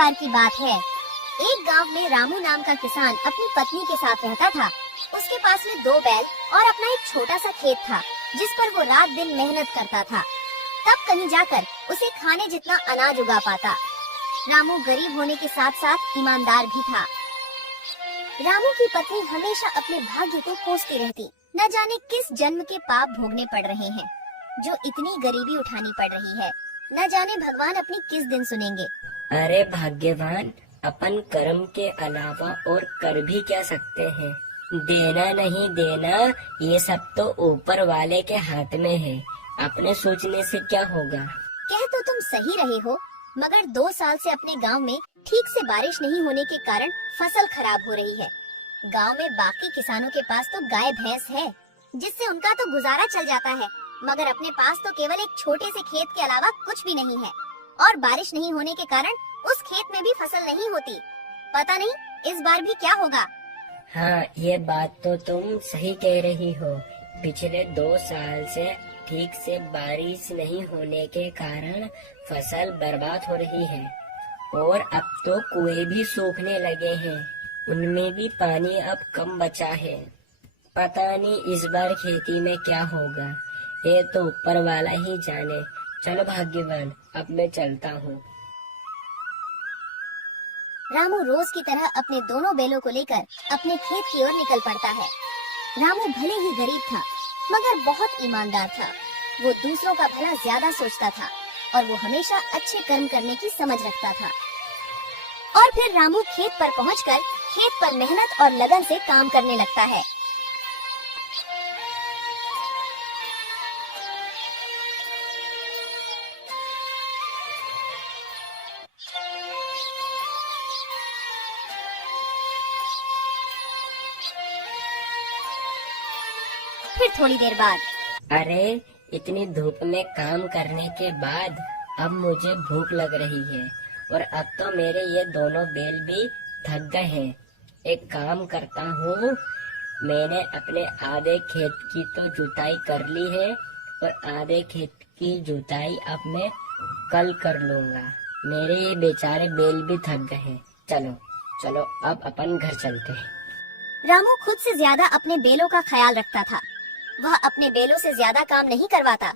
बार की बात है। एक गांव में रामू नाम का किसान अपनी पत्नी के साथ रहता था। उसके पास में 2 बैल और अपना एक छोटा सा खेत था, जिस पर वो रात दिन मेहनत करता था। तब कहीं जाकर उसे खाने जितना अनाज उगा पाता। रामू गरीब होने के साथ साथ ईमानदार भी था। रामू की पत्नी हमेशा अपने भाग्य को कोसती रहती। न जाने किस जन्म के पाप भोगने पड़ रहे हैं, जो इतनी गरीबी उठानी पड़ रही है। न जाने भगवान अपनी किस दिन सुनेंगे। अरे भाग्यवान, अपन कर्म के अलावा और कर भी क्या सकते हैं। देना नहीं देना ये सब तो ऊपर वाले के हाथ में है। अपने सोचने से क्या होगा। कह तो तुम सही रहे हो, मगर 2 साल से अपने गांव में ठीक से बारिश नहीं होने के कारण फसल खराब हो रही है। गांव में बाकी किसानों के पास तो गाय भैंस है, जिससे उनका तो गुजारा चल जाता है, मगर अपने पास तो केवल एक छोटे से खेत के अलावा कुछ भी नहीं है। और बारिश नहीं होने के कारण उस खेत में भी फसल नहीं होती। पता नहीं इस बार भी क्या होगा। हाँ, ये बात तो तुम सही कह रही हो। पिछले 2 साल से ठीक से बारिश नहीं होने के कारण फसल बर्बाद हो रही है और अब तो कुएं भी सूखने लगे हैं। उनमें भी पानी अब कम बचा है। पता नहीं इस बार खेती में क्या होगा, ये तो ऊपर वाला ही जाने। चलो भाग्यवान, अब मैं चलता हूँ। रामू रोज की तरह अपने दोनों बैलों को लेकर अपने खेत की ओर निकल पड़ता है। रामू भले ही गरीब था, मगर बहुत ईमानदार था। वो दूसरों का भला ज्यादा सोचता था और वो हमेशा अच्छे कर्म करने की समझ रखता था। और फिर रामू खेत पर पहुंचकर खेत पर मेहनत और लगन से काम करने लगता है। फिर थोड़ी देर बाद, अरे इतनी धूप में काम करने के बाद अब मुझे भूख लग रही है और अब तो मेरे ये दोनों बैल भी थक गए हैं। एक काम करता हूँ, मैंने अपने आधे खेत की तो जुताई कर ली है और आधे खेत की जुताई अब मैं कल कर लूँगा। मेरे ये बेचारे बैल भी थक गए हैं। चलो चलो अब अपन घर चलते हैं। रामू खुद से ज्यादा अपने बैलों का ख्याल रखता था। वह अपने बैलों से ज्यादा काम नहीं करवाता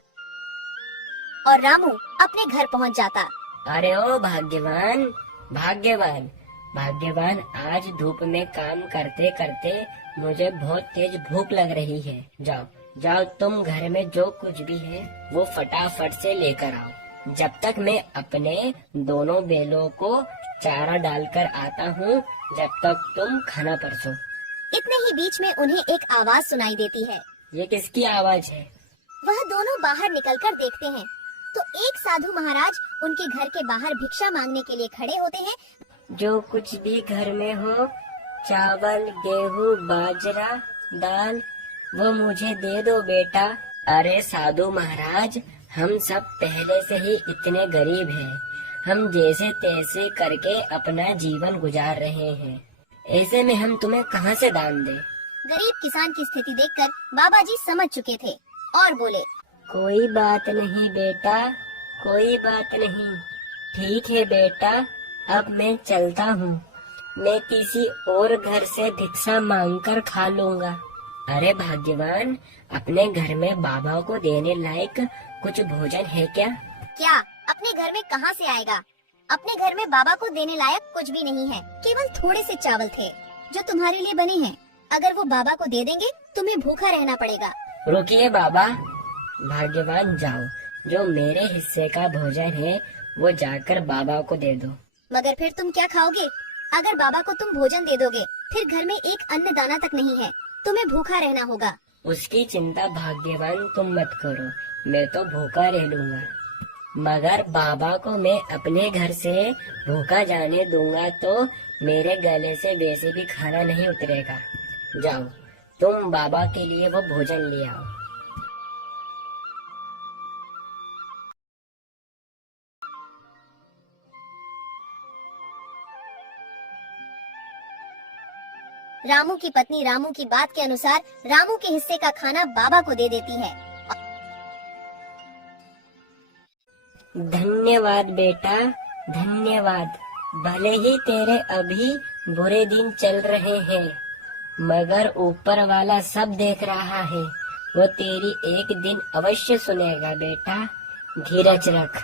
और रामू अपने घर पहुंच जाता। अरे ओ भाग्यवान, भाग्यवान, भाग्यवान, आज धूप में काम करते करते मुझे बहुत तेज भूख लग रही है। जाओ जाओ, तुम घर में जो कुछ भी है वो फटाफट से लेकर आओ। जब तक मैं अपने दोनों बैलों को चारा डालकर आता हूँ, जब तक तुम खाना परसो। इतने ही बीच में उन्हें एक आवाज सुनाई देती है। ये किसकी आवाज है? वह दोनों बाहर निकलकर देखते हैं तो एक साधु महाराज उनके घर के बाहर भिक्षा मांगने के लिए खड़े होते हैं। जो कुछ भी घर में हो, चावल, गेहूँ, बाजरा, दाल, वो मुझे दे दो बेटा। अरे साधु महाराज, हम सब पहले से ही इतने गरीब हैं। हम जैसे तैसे करके अपना जीवन गुजार रहे हैं। ऐसे में हम तुम्हें कहाँ से दान दें? गरीब किसान की स्थिति देखकर बाबा जी समझ चुके थे और बोले, कोई बात नहीं बेटा, कोई बात नहीं। ठीक है बेटा, अब मैं चलता हूँ। मैं किसी और घर से भिक्षा मांगकर खा लूँगा। अरे भाग्यवान, अपने घर में बाबा को देने लायक कुछ भोजन है क्या? क्या अपने घर में कहाँ से आएगा? अपने घर में बाबा को देने लायक कुछ भी नहीं है। केवल थोड़े से चावल थे जो तुम्हारे लिए बने हैं। अगर वो बाबा को दे देंगे तुम्हें भूखा रहना पड़ेगा। रुकिए बाबा, भाग्यवान जाओ, जो मेरे हिस्से का भोजन है वो जाकर बाबा को दे दो। मगर फिर तुम क्या खाओगे? अगर बाबा को तुम भोजन दे दोगे, फिर घर में एक अन्न दाना तक नहीं है। तुम्हें भूखा रहना होगा। उसकी चिंता भाग्यवान तुम मत करो, मैं तो भूखा रह लूँगा। मगर बाबा को मैं अपने घर से भूखा जाने दूंगा तो मेरे गले से वैसे भी खाना नहीं उतरेगा। जाओ, तुम बाबा के लिए वो भोजन ले आओ। रामू की पत्नी रामू की बात के अनुसार रामू के हिस्से का खाना बाबा को दे देती है। धन्यवाद बेटा, धन्यवाद। भले ही तेरे अभी बुरे दिन चल रहे हैं, मगर ऊपर वाला सब देख रहा है। वो तेरी एक दिन अवश्य सुनेगा बेटा, धीरज रख।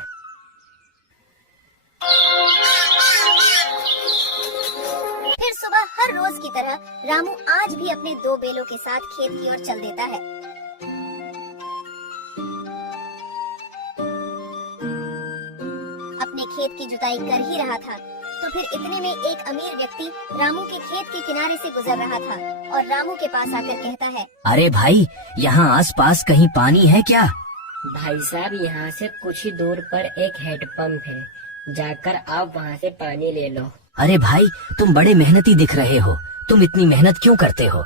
फिर सुबह हर रोज की तरह रामू आज भी अपने 2 बैलों के साथ खेत की ओर चल देता है। अपने खेत की जुताई कर ही रहा था तो फिर इतने में एक अमीर व्यक्ति रामू के खेत के किनारे से गुजर रहा था और रामू के पास आकर कहता है, अरे भाई, यहाँ आसपास कहीं पानी है क्या? भाई साहब, यहाँ से कुछ ही दूर पर एक हैंडपंप है, जाकर आप वहाँ से पानी ले लो। अरे भाई, तुम बड़े मेहनती दिख रहे हो, तुम इतनी मेहनत क्यों करते हो?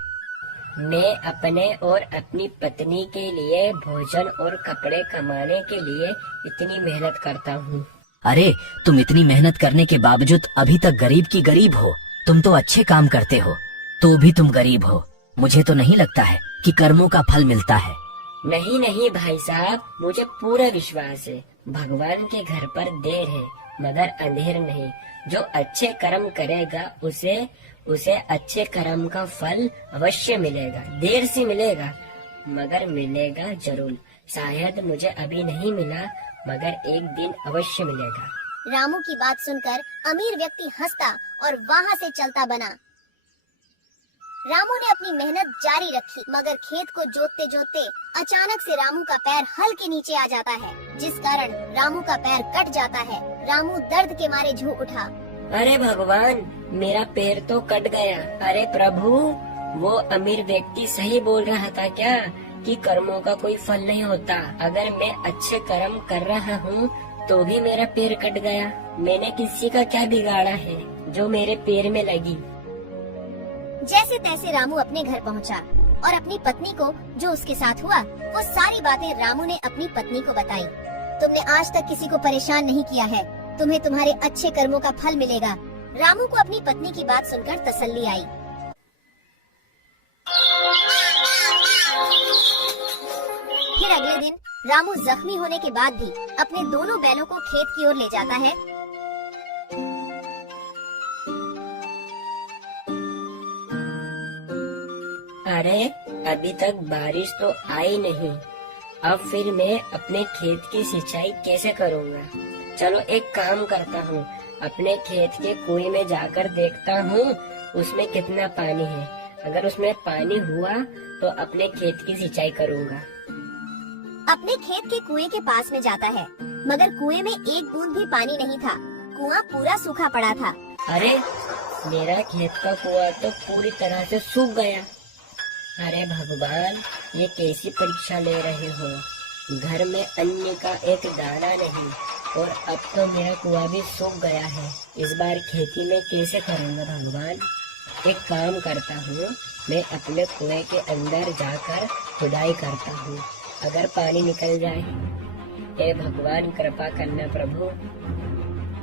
मैं अपने और अपनी पत्नी के लिए भोजन और कपड़े कमाने के लिए इतनी मेहनत करता हूँ। अरे, तुम इतनी मेहनत करने के बावजूद अभी तक गरीब की गरीब हो। तुम तो अच्छे काम करते हो, तो भी तुम गरीब हो। मुझे तो नहीं लगता है कि कर्मों का फल मिलता है। नहीं नहीं भाई साहब, मुझे पूरा विश्वास है। भगवान के घर पर देर है मगर अंधेर नहीं। जो अच्छे कर्म करेगा उसे अच्छे कर्म का फल अवश्य मिलेगा। देर से मिलेगा मगर मिलेगा जरूर। शायद मुझे अभी नहीं मिला मगर एक दिन अवश्य मिलेगा। रामू की बात सुनकर अमीर व्यक्ति हंसता और वहाँ से चलता बना। रामू ने अपनी मेहनत जारी रखी मगर खेत को जोतते जोतते अचानक से रामू का पैर हल के नीचे आ जाता है, जिस कारण रामू का पैर कट जाता है। रामू दर्द के मारे झूम उठा। अरे भगवान, मेरा पैर तो कट गया। अरे प्रभु, वो अमीर व्यक्ति सही बोल रहा था क्या कि कर्मों का कोई फल नहीं होता? अगर मैं अच्छे कर्म कर रहा हूँ तो भी मेरा पैर कट गया। मैंने किसी का क्या बिगाड़ा है जो मेरे पैर में लगी? जैसे तैसे रामू अपने घर पहुंचा और अपनी पत्नी को जो उसके साथ हुआ वो सारी बातें रामू ने अपनी पत्नी को बताई। तुमने आज तक किसी को परेशान नहीं किया है, तुम्हें तुम्हारे अच्छे कर्मों का फल मिलेगा। रामू को अपनी पत्नी की बात सुनकर तसल्ली आई। फिर अगले दिन रामू जख्मी होने के बाद भी अपने दोनों बैलों को खेत की ओर ले जाता है। अरे अभी तक बारिश तो आई नहीं, अब फिर मैं अपने खेत की सिंचाई कैसे करूँगा? चलो एक काम करता हूँ, अपने खेत के कुएं में जाकर देखता हूँ उसमें कितना पानी है। अगर उसमें पानी हुआ तो अपने खेत की सिंचाई करूँगा। अपने खेत के कुएं के पास में जाता है मगर कुएं में एक बूंद भी पानी नहीं था। कुआं पूरा सूखा पड़ा था। अरे मेरा खेत का कुआं तो पूरी तरह से सूख गया। अरे भगवान, ये कैसी परीक्षा ले रहे हो? घर में अन्न का एक दाना नहीं और अब तो मेरा कुआं भी सूख गया है। इस बार खेती में कैसे करूँगा भगवान? एक काम करता हूँ, मैं अपने कुएं के अंदर जाकर खुदाई करता हूँ। अगर पानी निकल जाए, हे भगवान कृपा करना प्रभु।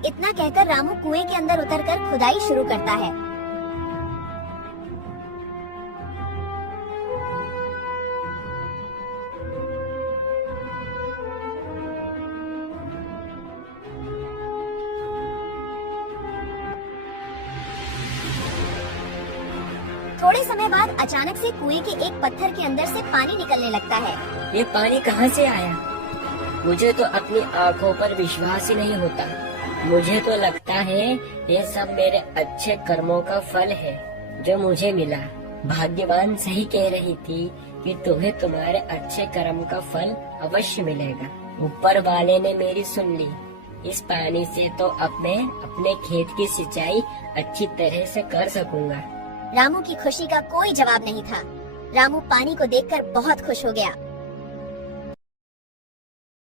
इतना कहकर रामू कुएं के अंदर उतरकर खुदाई शुरू करता है। थोड़े समय बाद अचानक से कुएं के एक पत्थर के अंदर से पानी निकलने लगता है। ये पानी कहाँ से आया? मुझे तो अपनी आंखों पर विश्वास ही नहीं होता। मुझे तो लगता है ये सब मेरे अच्छे कर्मों का फल है जो मुझे मिला। भाग्यवान सही कह रही थी कि तुम्हें तुम्हारे अच्छे कर्म का फल अवश्य मिलेगा। ऊपर वाले ने मेरी सुन ली। इस पानी से तो अब मैं अपने खेत की सिंचाई अच्छी तरह से कर सकूंगा। रामू की खुशी का कोई जवाब नहीं था। रामू पानी को देखकर बहुत खुश हो गया।